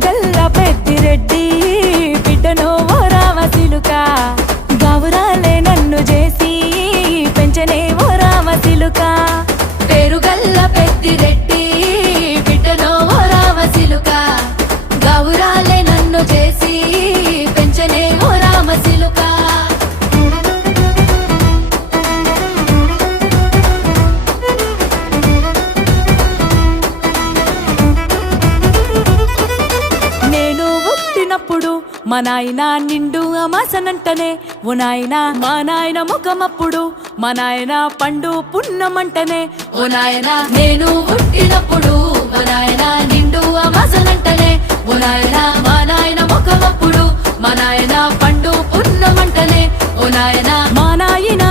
పేరుగల్ల పెద్దిరెడ్డి బిడ్డను ఓ రామసిలుక గౌరాలే నన్ను చేసి పెంచనే ఓ రామసిలుక పేరుగల్ల పెద్దిరెడ్డి బిడ్డను ఓ రామసిలుక గౌరాలే నన్ను చేసి పెంచనే ఓ రామసిలుక మా నాయన నిండు అమాసనంటనే ఓ నాయన మా నాయన ముఖమప్పుడు మా నాయన పండు పున్నమంటనే ఓ నాయన నేను పుట్టినప్పుడు మా నాయన నిండు అమాసనంటనే ఓ నాయన మా నాయన ముఖమప్పుడు మా నాయన పండు పున్నమంటనే ఓ నాయన మా నాయన